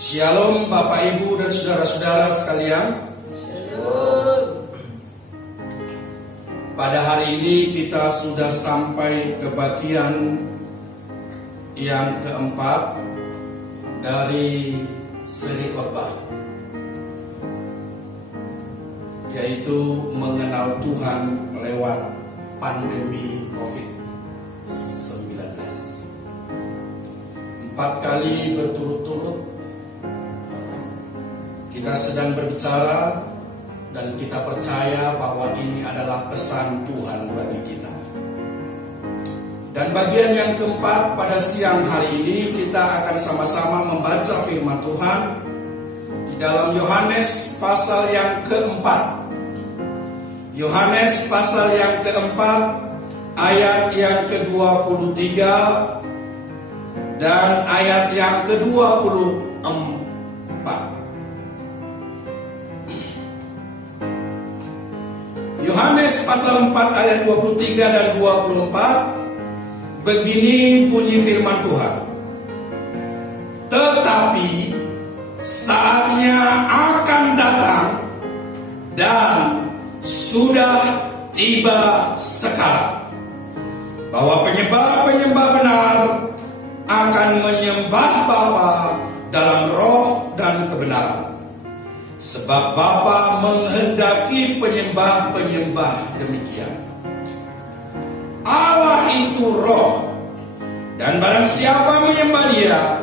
Shalom Bapak Ibu dan saudara-saudara sekalian. Shalom. Pada hari ini kita sudah sampai ke bagian yang keempat dari seri khotbah, yaitu mengenal Tuhan lewat pandemi COVID-19. 4 kali berturut-turut kita sedang berbicara dan kita percaya bahwa ini adalah pesan Tuhan bagi kita. Dan bagian yang keempat pada siang hari ini kita akan sama-sama membaca firman Tuhan di dalam Yohanes pasal yang keempat. Yohanes pasal yang keempat ayat yang ke-23 dan ayat yang ke-24. Yohanes pasal 4 ayat 23 dan 24. Begini bunyi firman Tuhan. Tetapi saatnya akan datang dan sudah tiba sekarang, bahwa penyembah-penyembah benar akan menyembah Bapa dalam roh dan kebenaran. Sebab Bapa menghendaki penyembah-penyembah demikian. Allah itu roh, dan barang siapa menyembah Dia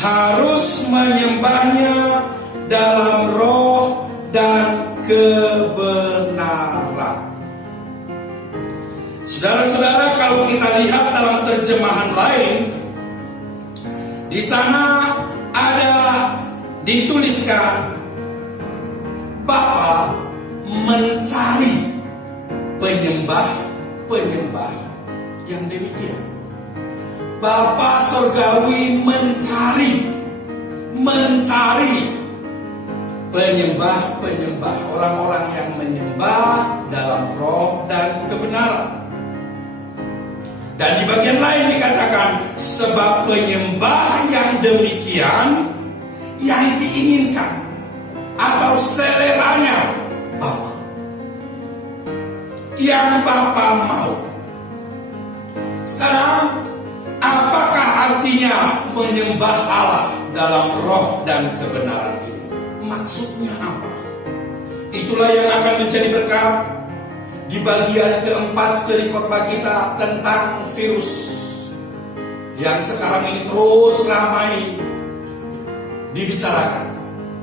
harus menyembahnya dalam roh dan kebenaran. Saudara-saudara, kalau kita lihat dalam terjemahan lain, di sana ada dituliskan Bapa mencari penyembah-penyembah yang demikian. Bapa Surgawi mencari penyembah-penyembah, orang-orang yang menyembah dalam roh dan kebenaran. Dan di bagian lain dikatakan, sebab penyembah yang demikian yang diinginkan atau seleranya Bapa, yang Bapa mau. Sekarang, apakah artinya menyembah Allah dalam roh dan kebenaran ini? Maksudnya apa? Itulah yang akan menjadi berkat di bagian keempat seri khotbah kita tentang virus yang sekarang ini terus ramai dibicarakan.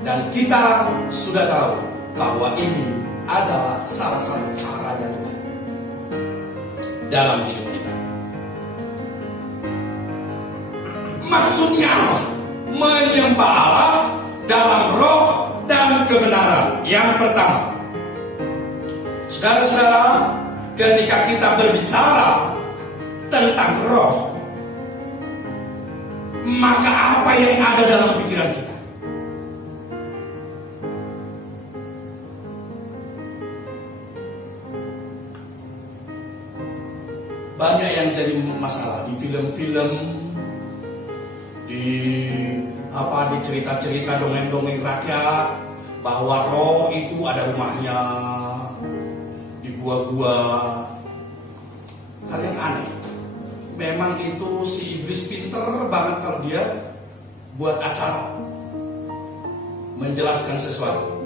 Dan kita sudah tahu bahwa ini adalah salah satu caranya Tuhan dalam hidup kita. Maksudnya apa? Menyembah Allah dalam roh dan kebenaran. Yang pertama, saudara-saudara, ketika kita berbicara tentang roh, maka apa yang ada dalam pikiran kita? Banyak yang jadi masalah di film-film, di cerita-cerita dongeng-dongeng rakyat, bahwa roh itu ada rumahnya di gua-gua. Hal yang aneh. Memang itu si iblis pinter banget kalau dia buat acara menjelaskan sesuatu.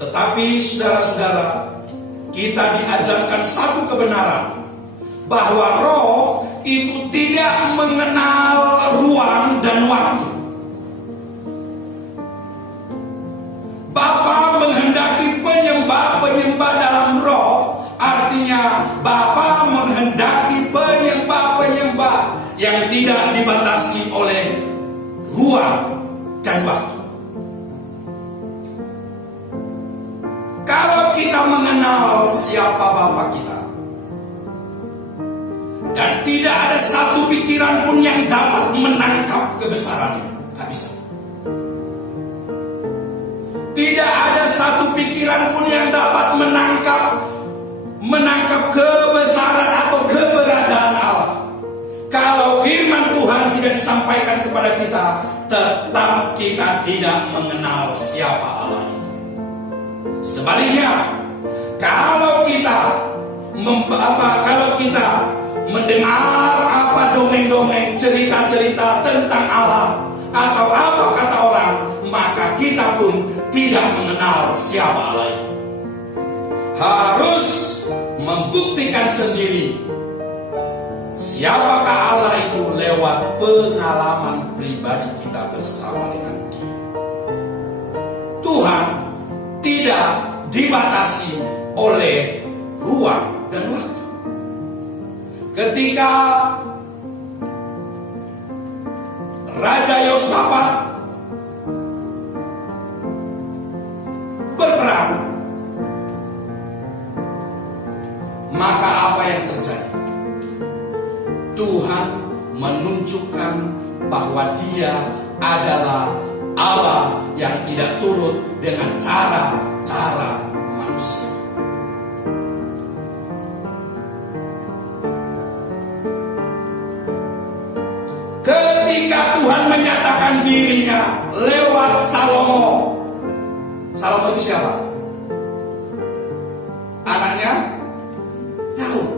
Tetapi saudara-saudara, kita diajarkan satu kebenaran, bahwa roh itu tidak mengenal ruang dan waktu. Bapa menghendaki penyembah-penyembah dalam roh, artinya Bapa menghendaki penyembah-penyembah yang tidak dibatasi oleh ruang dan waktu. Kalau kita mengenal siapa Bapa kita, dan tidak ada satu pikiran pun yang dapat menangkap kebesarannya, tak bisa. Tidak ada satu pikiran pun yang dapat menangkap kebesaran atau keberadaan Allah. Kalau firman Tuhan tidak disampaikan kepada kita, tetap kita tidak mengenal siapa Allah itu. Sebaliknya, kalau kita mendengar apa dongeng-dongeng, cerita-cerita tentang Allah atau apa kata orang, maka kita pun tidak mengenal siapa Allah itu. Harus membuktikan sendiri siapakah Allah itu lewat pengalaman pribadi kita bersama dengan Dia. Tuhan tidak dibatasi oleh ruang dan waktu. Ketika Raja Yosafat berperang, maka apa yang terjadi? Tuhan menunjukkan bahwa Dia adalah Allah yang tidak turut dengan cara-cara manusia. Ketika Tuhan menyatakan dirinya lewat Salomo. Salomo itu siapa? Anaknya Daud.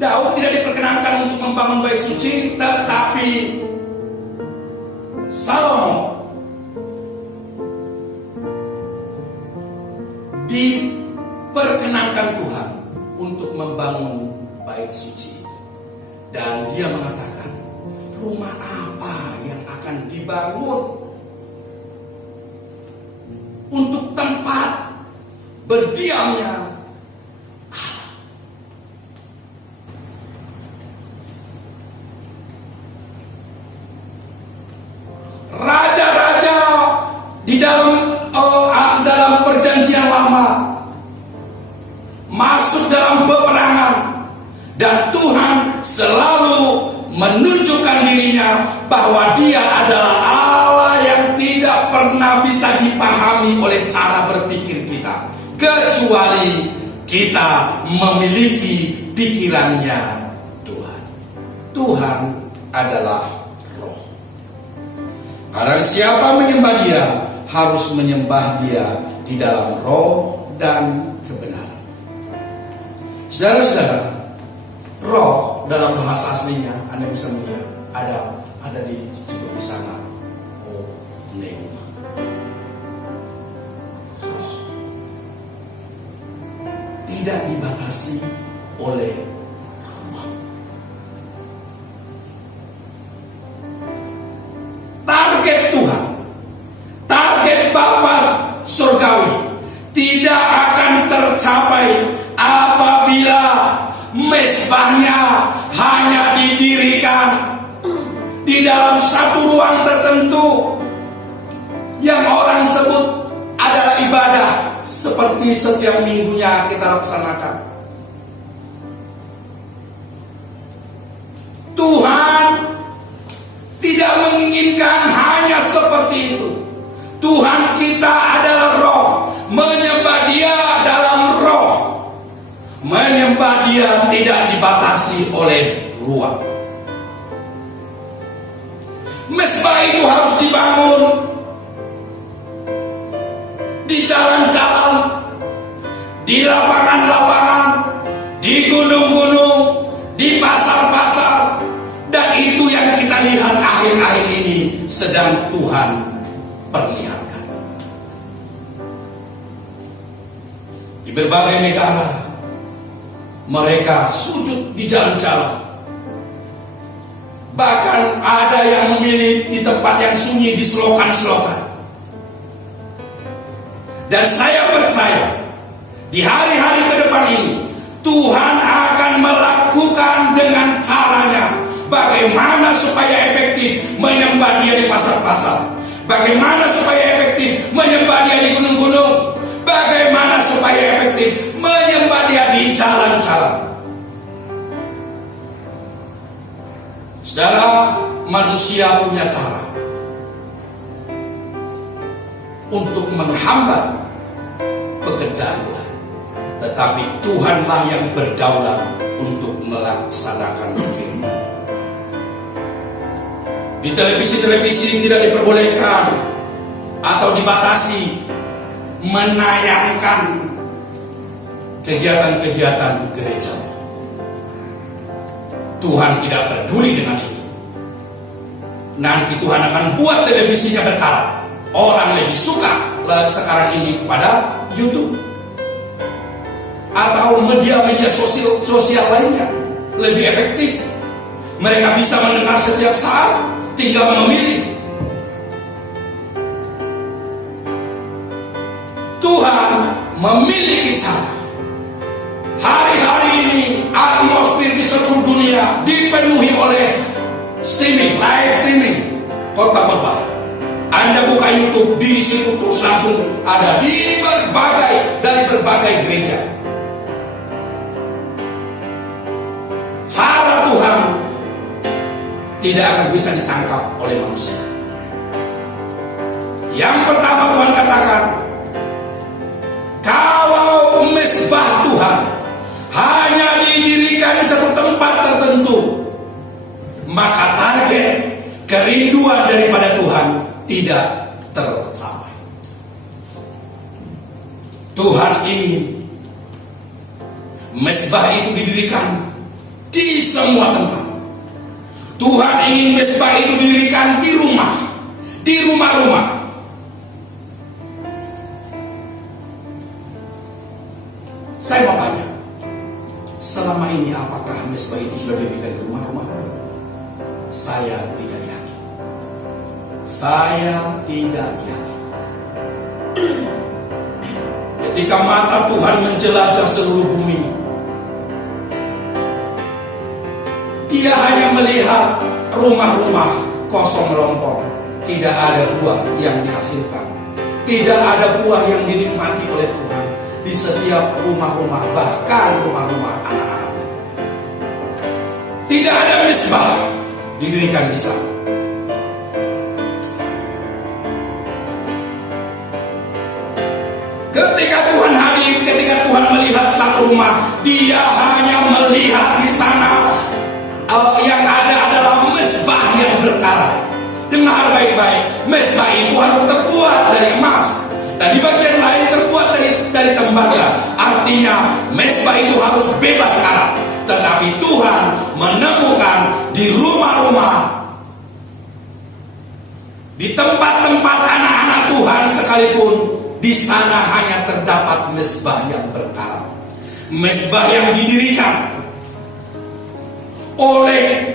Daud tidak diperkenankan untuk membangun bait suci, tetapi Salomo diperkenankan Tuhan untuk membangun bait suci itu. Dan dia mengatakan, rumah apa yang akan dibangun untuk tempat berdiamnya Allah? Raja-raja di dalam perjanjian lama masuk dalam peperangan, dan Tuhan selalu menunjukkan dirinya bahwa Dia adalah Allah yang tidak pernah bisa dipahami oleh cara berpikir kita, kecuali kita memiliki pikirannya Tuhan. Tuhan adalah Roh. Barang siapa menyembah Dia harus menyembah Dia di dalam roh dan kebenaran. Saudara-saudara, roh dalam bahasa aslinya Anda bisa melihat ada di sana. Oh, pneuma. Roh tidak dibatasi oleh ruang. Target Tuhan, target Bapa surgawi tidak akan tercapai apabila mezbahnya hanya didirikan di dalam satu ruang tertentu yang orang sebut adalah ibadah, seperti setiap minggunya kita laksanakan. Tuhan tidak menginginkan hanya seperti itu. Tuhan kita adalah roh, menyembah Dia dalam roh. Menyembah Dia tidak dibatasi oleh ruang. Mezbah itu harus dibangun di jalan-jalan, di lapangan-lapangan, di gunung-gunung, di pasar-pasar. Dan itu yang kita lihat akhir-akhir ini sedang Tuhan perlihatkan. Di berbagai negara mereka sujud di jalan-jalan. Bahkan ada yang memilih di tempat yang sunyi, di selokan-selokan. Dan saya percaya di hari-hari ke depan ini Tuhan akan melakukan dengan caranya bagaimana supaya efektif menyembah Dia di pasar-pasar, bagaimana supaya efektif menyembah Dia di gunung-gunung, bagaimana supaya efektif menyembah Dia di jalan-jalan. Saudara, manusia punya cara untuk menghambat pekerjaan Tuhan, tetapi Tuhanlah yang berdaulat untuk melaksanakan firman. Di televisi-televisi tidak diperbolehkan atau dibatasi menayangkan kegiatan-kegiatan gereja. Tuhan tidak peduli dengan itu. Nanti Tuhan akan buat televisinya berkarat. Orang lebih suka sekarang ini kepada YouTube atau media-media sosial lainnya, lebih efektif. Mereka bisa mendengar setiap saat, tinggal memilih. Tuhan memiliki cara. Hari-hari ini atmosfer di seluruh dunia dipenuhi oleh streaming, live streaming, khotbah-khotbah. Anda buka YouTube, di situ terus langsung ada dari berbagai gereja. Cara Tuhan tidak akan bisa ditangkap oleh manusia. Yang pertama Tuhan katakan, kalau mesbah Tuhan hanya didirikan di satu tempat tertentu, maka target kerinduan daripada Tuhan tidak tercapai. Tuhan ingin mesbah itu didirikan di semua tempat. Tuhan ingin mesbah itu didirikan di rumah-rumah. Saya mau tanya, selama ini apakah mesbah itu sudah didirikan di rumah-rumah? Saya tidak yakin. Ketika mata Tuhan menjelajah seluruh bumi, Dia hanya melihat rumah-rumah kosong melompong, tidak ada buah yang dihasilkan, tidak ada buah yang dinikmati oleh Tuhan di setiap rumah-rumah, bahkan rumah-rumah anak-anaknya. Tidak ada mesbah didirikan di sana. Ketika Tuhan hadir, ketika Tuhan melihat satu rumah, Dia hanya melihat di sana yang ada adalah mesbah yang berkarat. Dengar baik-baik, mesbah itu harus terbuat dari emas, dan di bagian lain terbuat dari tembaga. Artinya mesbah itu harus bebas karat. Tetapi Tuhan menemukan di rumah-rumah, di tempat-tempat anak-anak Tuhan sekalipun, di sana hanya terdapat mesbah yang berkarat. Mesbah yang didirikan oleh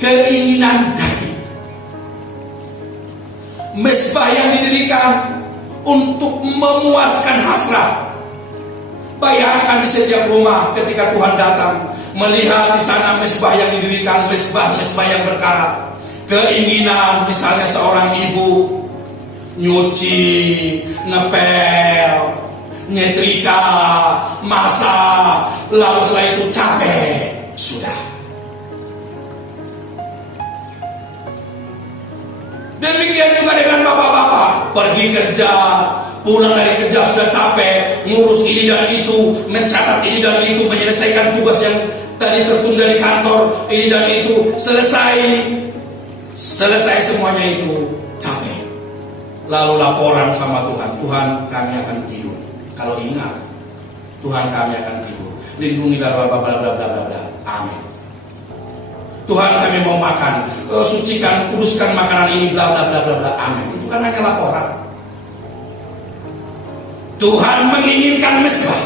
keinginan daging. Mesbah yang didirikan untuk memuaskan hasrat. Bayangkan di setiap rumah ketika Tuhan datang, melihat di sana mesbah yang didirikan, mesbah yang berkarat. Keinginan misalnya seorang ibu nyuci, ngepel, nyetrika, masak, lalu setelah itu capek, sudah. Demikian juga dengan bapak-bapak, pergi kerja, pulang dari kerja sudah capek, ngurus ini dan itu, mencatat ini dan itu, menyelesaikan tugas yang tadi tertunda di kantor, ini dan itu, selesai semuanya itu, capek. Lalu laporan sama Tuhan, Tuhan kami akan tidur. Kalau ingat, Tuhan kami akan tidur. Lindungilah bla bla bla bla bla bla. Amin. Tuhan kami mau makan, sucikan, kuduskan makanan ini bla bla bla bla bla. Amin. Itu kan hanya laporan. Tuhan menginginkan mesbah.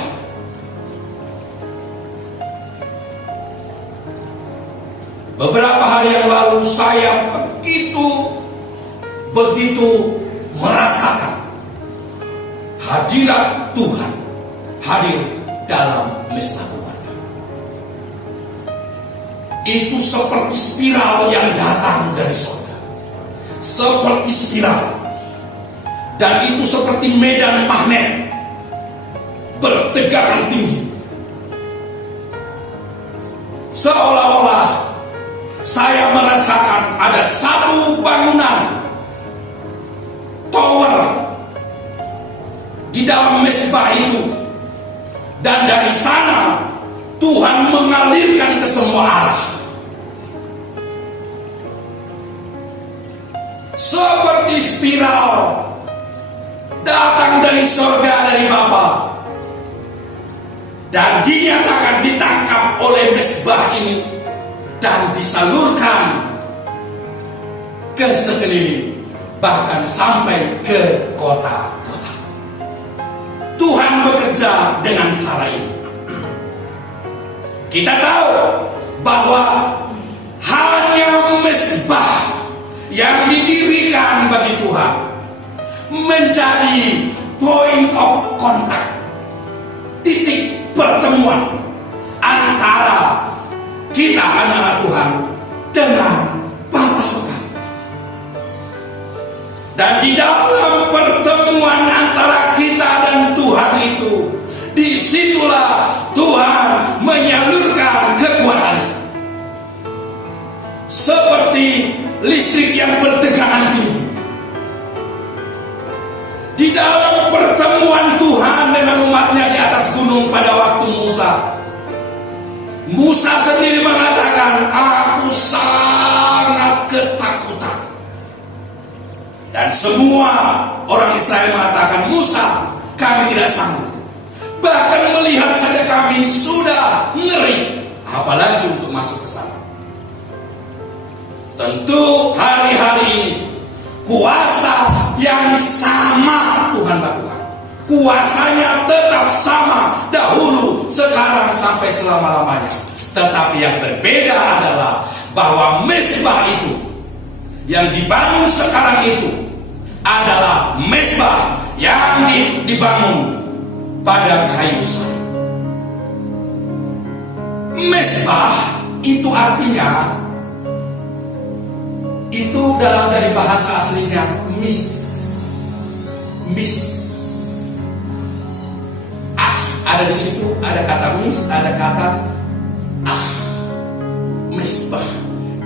Beberapa hari yang lalu saya begitu merasakan hadirat Tuhan hadir dalam mesbah keluarga. Itu seperti spiral yang datang dari surga, seperti spiral, dan itu seperti medan magnet bertegangan tinggi, seolah-olah saya merasakan ada satu bangunan tower di dalam mesbah itu, dan dari sana Tuhan mengalirkan ke semua arah. seperti spiral datang dari sorga dari Bapa, dan dinyatakan ditangkap oleh mezbah ini dan disalurkan ke sekeliling, bahkan sampai ke kota-kota. Tuhan bekerja dengan cara ini. Kita tahu bahwa hanya mezbah yang didirikan bagi Tuhan menjadi point of contact, titik pertemuan antara kita anak-anak Tuhan dengan Bapa Surga. Dan di dalam pertemuan antara kita dan Tuhan itu, disitulah Tuhan menyalurkan kekuatannya. Seperti listrik yang bertegangan tinggi. Di dalam pertemuan Tuhan dengan umatnya di atas gunung pada waktu Musa sendiri mengatakan, aku sangat ketakutan. Dan semua orang Israel mengatakan, Musa, kami tidak sanggup. Bahkan melihat saja kami sudah ngeri, apalagi untuk masuk ke sana. Tentu hari-hari ini kuasa yang sama Tuhan lakukan. Kuasanya tetap sama dahulu, sekarang, sampai selama-lamanya. Tetapi yang berbeda adalah bahwa mezbah itu yang dibangun sekarang itu adalah mezbah yang dibangun pada kayu salib. Mezbah itu artinya, itu dari bahasa aslinya mis. Ada di situ, ada kata mis, ada kata mezbah.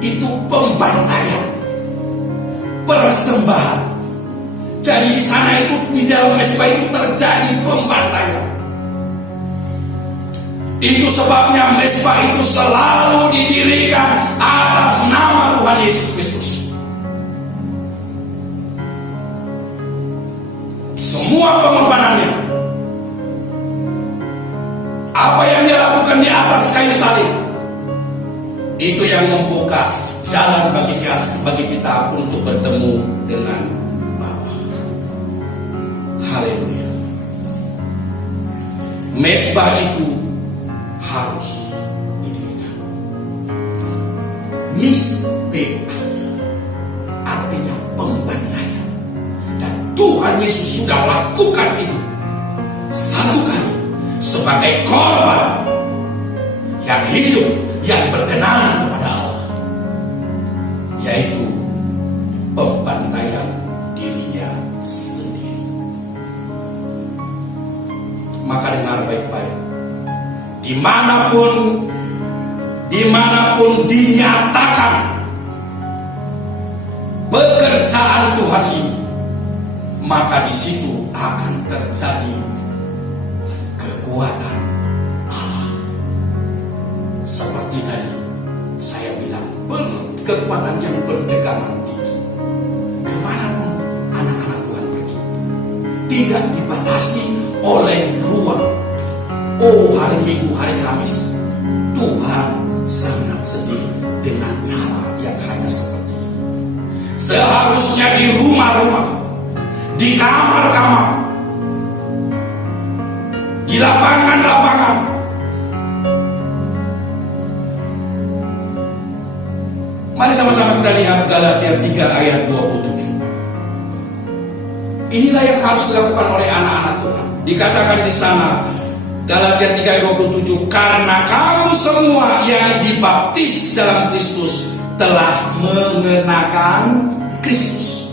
Itu pembantaian, persembahan. Jadi di sana itu, di dalam mezbah itu terjadi pembantaian. Itu sebabnya mezbah itu selalu didirikan atas nama Tuhan Yesus Kristus. Semua pengorbanannya, apa yang dia lakukan di atas kayu salib, itu yang membuka jalan bagi kita untuk bertemu dengan Bapa. Haleluya. Mezbah itu harus didirikan. Misbeh artinya pembantaian, dan Tuhan Yesus sudah lakukan itu satu kali sebagai korban yang hidup, yang berkenan kepada Allah, yaitu pembantaian dirinya sendiri. Maka dengar baik-baik, dimanapun dinyatakan pekerjaan Tuhan ini, maka di situ akan terjadi kekuatan Allah. Seperti tadi saya bilang, kekuatan yang bertegangan tinggi. Kemanapun anak-anak Tuhan pergi, tidak dibatasi oleh ruang. Oh, hari Minggu, hari Kamis, Tuhan sangat sedih dengan cara yang hanya seperti ini. Seharusnya di rumah-rumah, di kamar-kamar, di lapangan-lapangan, mari sama-sama kita lihat Galatia 3 ayat 27. Inilah yang harus dilakukan oleh anak-anak Tuhan. Dikatakan di sana, Galatia 3 ayat 27, karena kamu semua yang dibaptis dalam Kristus telah mengenakan Kristus.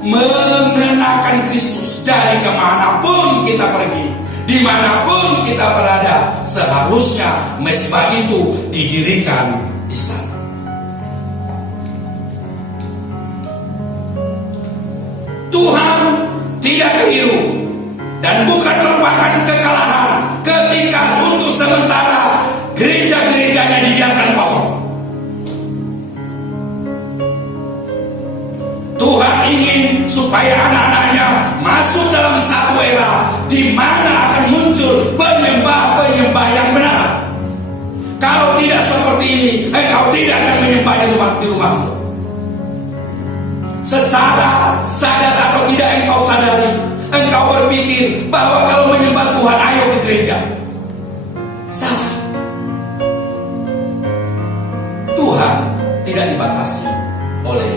Mengenakan Kristus. Jadi kemanapun kita pergi, dimanapun kita berada, seharusnya mezbah itu didirikan di sana. Tuhan tidak keliru dan bukan merupakan kekalahan ketika untuk sementara gereja-gerejanya dibiarkan kosong. Tuhan supaya anak-anaknya masuk dalam satu era di mana akan muncul penyembah-penyembah yang benar. Kalau tidak seperti ini, engkau tidak akan menyembahnya di rumahmu. Secara sadar atau tidak engkau sadari, engkau berpikir bahwa kalau menyembah Tuhan ayo ke gereja. Salah. Tuhan tidak dibatasi oleh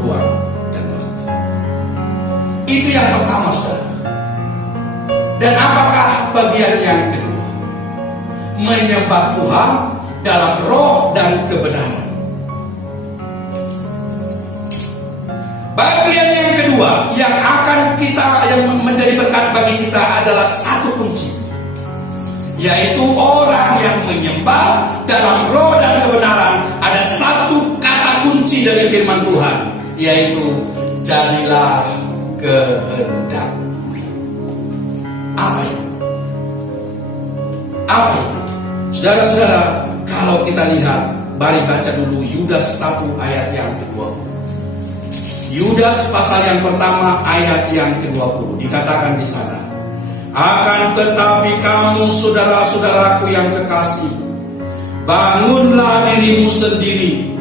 ruang dan waktu. Itu yang pertama, saudara. Dan apakah bagian yang kedua? Menyembah Tuhan dalam roh dan kebenaran. Bagian yang kedua yang menjadi berkat bagi kita adalah satu kunci, yaitu orang yang menyembah dalam roh dan kebenaran. Ada satu kata kunci dari firman Tuhan, yaitu jadilah kehendak-Mu. Apa itu? Apa itu? Saudara-saudara, kalau kita lihat, mari baca dulu Yudas 1 ayat yang ke-20. Yudas pasal yang pertama ayat yang ke-20, dikatakan di sana, akan tetapi kamu saudara-saudaraku yang kekasih, bangunlah dirimu sendiri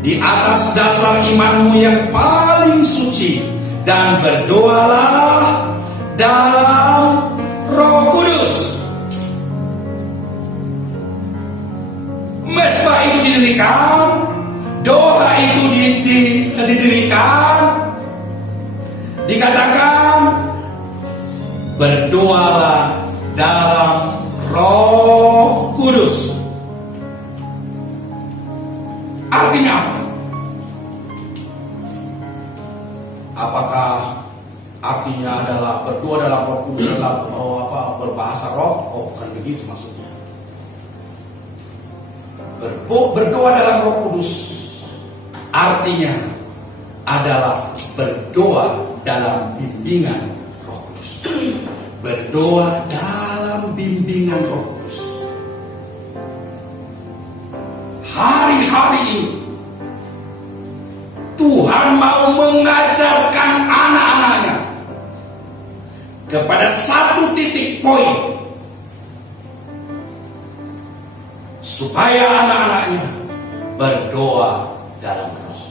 di atas dasar imanmu yang paling suci, dan berdoalah dalam Roh Kudus. Mesbah itu didirikan, doa itu didirikan, dikatakan berdoalah dalam Roh Kudus. Artinya apa? Apakah artinya adalah berdoa dalam Roh Kudus dalam berbahasa roh? Oh, bukan begitu maksudnya. Berdoa dalam Roh Kudus artinya adalah berdoa dalam bimbingan Roh Kudus. Berdoa dalam bimbingan Roh Kudus. Hari-hari ini Tuhan mau mengajarkan anak-anaknya kepada satu titik poin, supaya anak-anaknya berdoa dalam roh.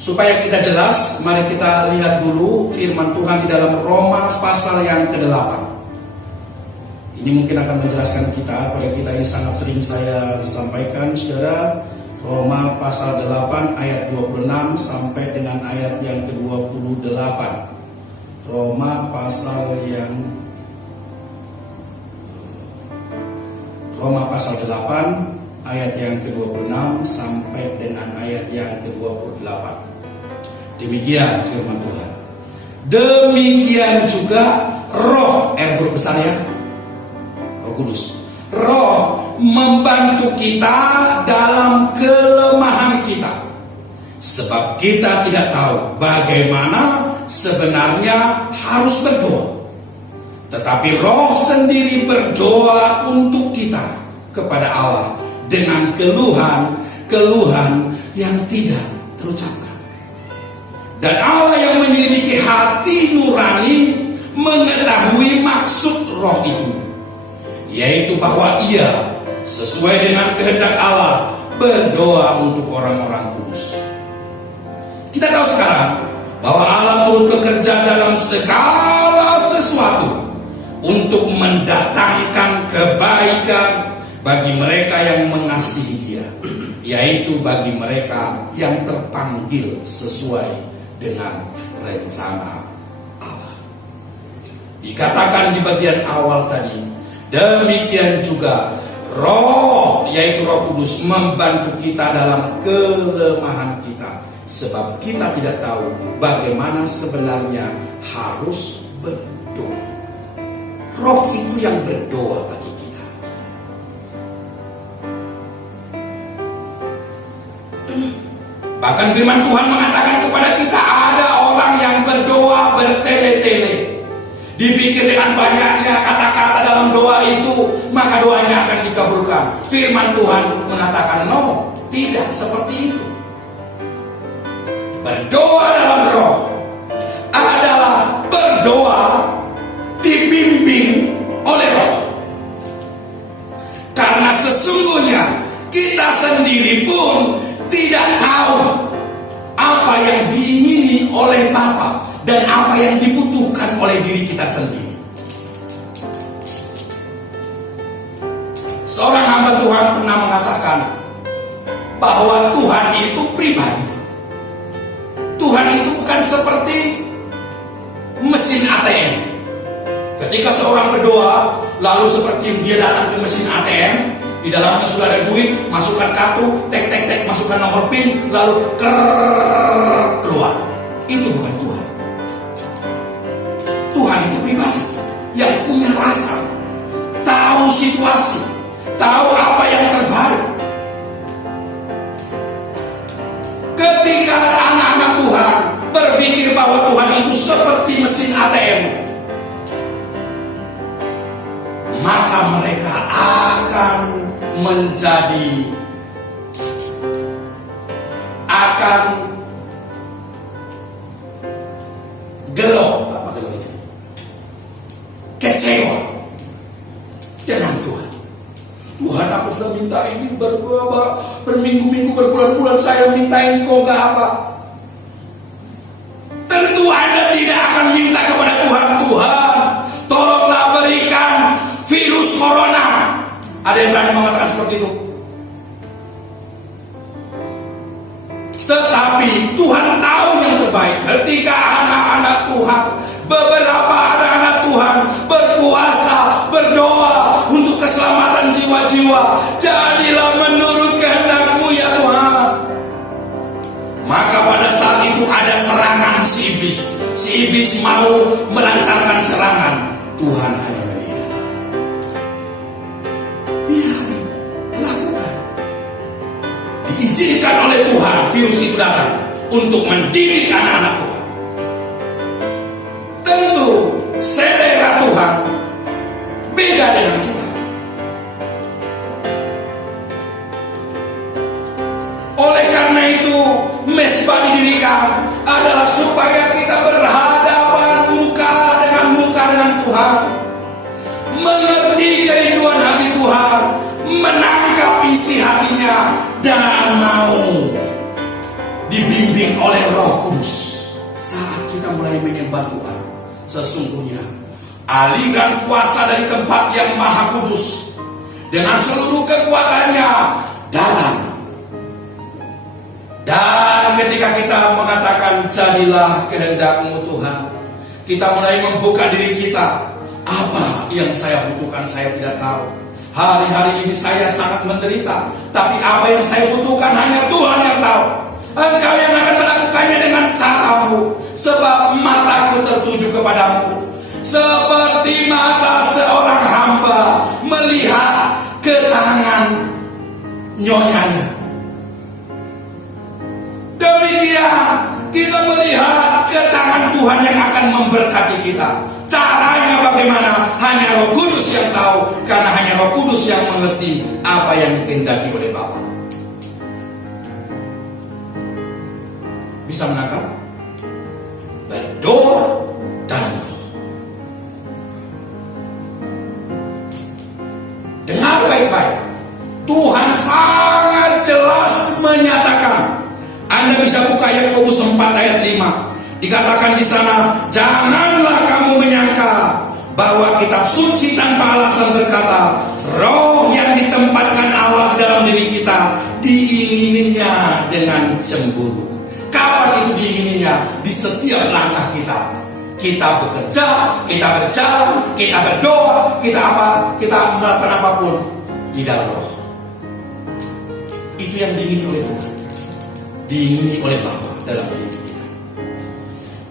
Supaya kita jelas, mari kita lihat dulu firman Tuhan di dalam Roma pasal yang ke-8. Ini mungkin akan menjelaskan kita, pada kita ini sangat sering saya sampaikan, saudara. Roma pasal 8 ayat 26 sampai dengan ayat yang ke-28. Roma pasal 8 ayat yang ke-26 sampai dengan ayat yang ke-28. Demikian firman Tuhan. Demikian juga roh, huruf besar ya, Roh Kudus. Roh membantu kita dalam kelemahan kita, sebab kita tidak tahu bagaimana sebenarnya harus berdoa. Tetapi roh sendiri berdoa untuk kita kepada Allah dengan keluhan yang tidak terucapkan. Dan Allah yang menyelidiki hati nurani mengetahui maksud roh itu, yaitu bahwa ia sesuai dengan kehendak Allah berdoa untuk orang-orang kudus. Kita tahu sekarang bahwa Allah turut bekerja dalam segala sesuatu untuk mendatangkan kebaikan bagi mereka yang mengasihi Dia, yaitu bagi mereka yang terpanggil sesuai dengan rencana Allah. Dikatakan di bagian awal tadi, demikian juga roh, yaitu Roh Kudus, membantu kita dalam kelemahan kita, sebab kita tidak tahu bagaimana sebenarnya harus berdoa. Roh itu yang berdoa bagi kita. Bahkan firman Tuhan mengatakan kepada kita, ada orang yang berdoa bertele-tele. Dipikir dengan banyaknya kata-kata dalam doa itu, maka doanya akan dikabulkan. Firman Tuhan mengatakan, no, tidak seperti itu. Berdoa dalam roh adalah berdoa dibimbing oleh roh. Karena sesungguhnya kita sendiri pun tidak tahu apa yang diingini oleh Bapa dan apa yang dibutuhkan oleh diri kita sendiri. Seorang hamba Tuhan pernah mengatakan bahwa Tuhan itu pribadi. Tuhan itu bukan seperti mesin ATM. Ketika seorang berdoa, lalu seperti dia datang ke mesin ATM, di dalamnya sudah ada duit, masukkan kartu, tek tek tek, masukkan nomor PIN, lalu keluar. Itu bukan Tuhan. Tuhan itu pribadi yang punya rasa, tahu situasi, tahu apa yang terbaik. Ketika anak-anak Tuhan berpikir bahwa Tuhan itu seperti mesin ATM, maka mereka akan gelo, kecewa dengan Tuhan. Tuhan, aku sudah minta ini berminggu-minggu, berbulan-bulan saya minta ini, kok gak apa? Tentu Anda tidak akan minta kepada Tuhan, Tuhan, tolonglah berikan virus corona. Ada yang berani mengatakan seperti itu? Tetapi Tuhan tahu yang terbaik. Ketika anak-anak Tuhan, beberapa anak-anak Tuhan berpuasa, berdoa untuk keselamatan jiwa-jiwa, jadilah menurut kehendak-Mu ya Tuhan. Maka pada saat itu ada serangan si iblis. Si iblis mau melancarkan serangan. Tuhan hanya melihat. Biarin, lakukan. Diizinkan oleh Tuhan virus itu datang untuk mendidik anak-anak Tuhan. Tentu selera Tuhan beda dengan kita. Oleh karena itu, mesbah didirikan adalah supaya kita berhadapan muka dengan Tuhan, mengerti kerinduan hati Tuhan, menangkap isi hatinya, dan mau dibimbing oleh Roh Kudus. Saat kita mulai menyembah Tuhan, sesungguhnya alihkan kuasa dari tempat yang maha kudus dengan seluruh kekuatannya datang. Dan ketika kita mengatakan jadilah kehendak-Mu Tuhan, kita mulai membuka diri kita. Apa yang saya butuhkan saya tidak tahu. Hari-hari ini saya sangat menderita, tapi apa yang saya butuhkan hanya Tuhan yang tahu. Engkau yang akan melakukannya dengan cara-Mu, sebab mataku tertuju kepadamu, seperti mata seorang hamba melihat ke tangan nyonyanya. Demikian kita melihat ke tangan Tuhan yang akan memberkati kita. Caranya bagaimana? Hanya Roh Kudus yang tahu, karena hanya Roh Kudus yang mengerti apa yang dikehendaki oleh Bapa. Bisa menangkap? Berdoa dalam roh. Dengar baik-baik. Tuhan sangat jelas menyatakan. Anda bisa buka Yakobus 4 ayat 5. Dikatakan di sana, janganlah kamu menyangka bahwa kitab suci tanpa alasan berkata, roh yang ditempatkan Allah dalam diri kita diingininya dengan cemburu. Kapan itu diingininya? Di setiap langkah kita. Kita bekerja, kita berjalan, kita berdoa, kita melakukan apapun di dalam roh. Itu yang diingini oleh Tuhan, diingini oleh Bapa dalam diri kita.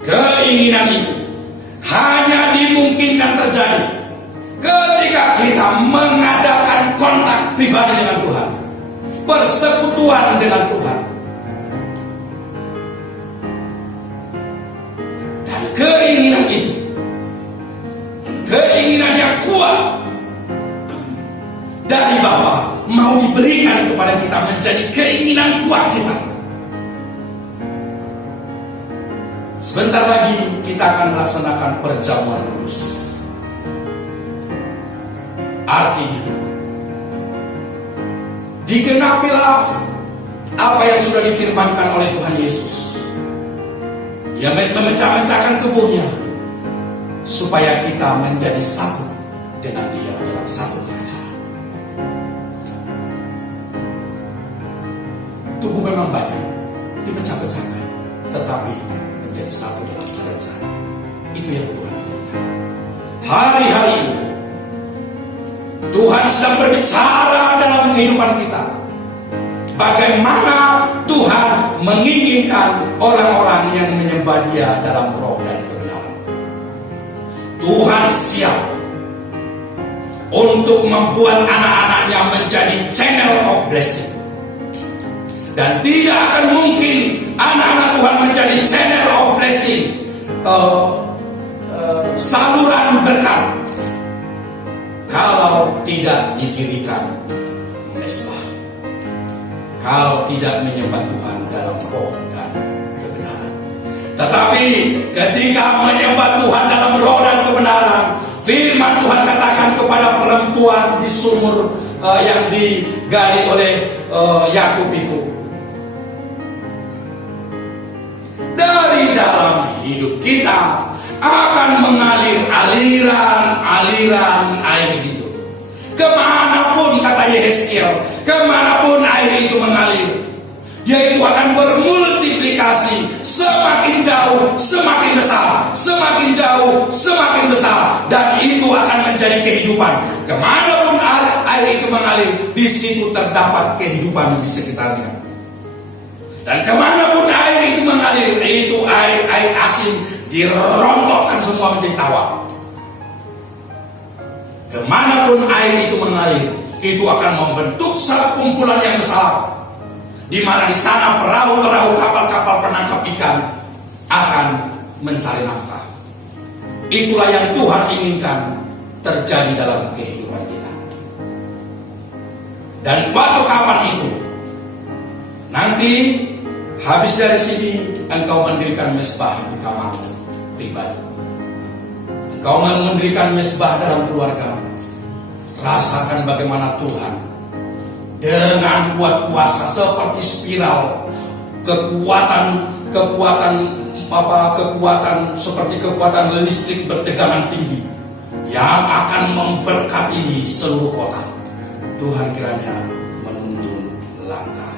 Keinginan itu hanya dimungkinkan terjadi ketika kita mengadakan kontak pribadi dengan Tuhan, persekutuan dengan Tuhan. Dan keinginan itu, keinginan yang kuat dari Bapa mau diberikan kepada kita menjadi keinginan kuat kita. Sebentar lagi kita akan melaksanakan perjamuan kudus. Artinya, digenapilah apa yang sudah difirmankan oleh Tuhan Yesus. Dia memecah-mecahkan tubuhnya supaya kita menjadi satu dengan Dia dalam satu kerajaan. Tubuh memang banyak dipecah-pecahkan, tetapi menjadi satu dalam kerajaan. Itu yang Tuhan inginkan. Hari-hari ini Tuhan sedang berbicara dalam kehidupan kita. Bagaimana Tuhan menginginkan orang-orang yang menyembah Dia dalam roh dan kebenaran. Tuhan siap untuk membuat anak-anaknya menjadi channel of blessing. Dan tidak akan mungkin anak-anak Tuhan menjadi channel of blessing, saluran berkat, kalau tidak didirikan mesbah, kalau tidak menyembah Tuhan dalam roh dan kebenaran. Tetapi ketika menyembah Tuhan dalam roh dan kebenaran, firman Tuhan katakan kepada perempuan di sumur yang digali oleh Yakub itu, dari dalam hidup kita akan mengalir aliran air hidup. Kemanapun, kata Yehezkiel, kemanapun air itu mengalir, dia itu akan bermultiplikasi. Semakin jauh semakin besar, semakin jauh semakin besar, dan itu akan menjadi kehidupan. Kemanapun air itu mengalir, di situ terdapat kehidupan di sekitarnya. Dan kemanapun air itu mengalir, itu air asin dirontokkan semua menjadi tawar. Kemanapun air itu mengalir, itu akan membentuk satu kumpulan yang besar, di mana di sana perahu-perahu, kapal-kapal penangkap ikan akan mencari nafkah. Itulah yang Tuhan inginkan terjadi dalam kehidupan kita. Dan waktu kapan itu? Nanti habis dari sini, engkau mendirikan mesbah di kamarmu pribadi. Engkau mendirikan mesbah dalam keluarga. Rasakan bagaimana Tuhan dengan kuat kuasa seperti spiral, kekuatan seperti kekuatan listrik bertegangan tinggi yang akan memberkati seluruh kota. Tuhan kiranya menuntun langkah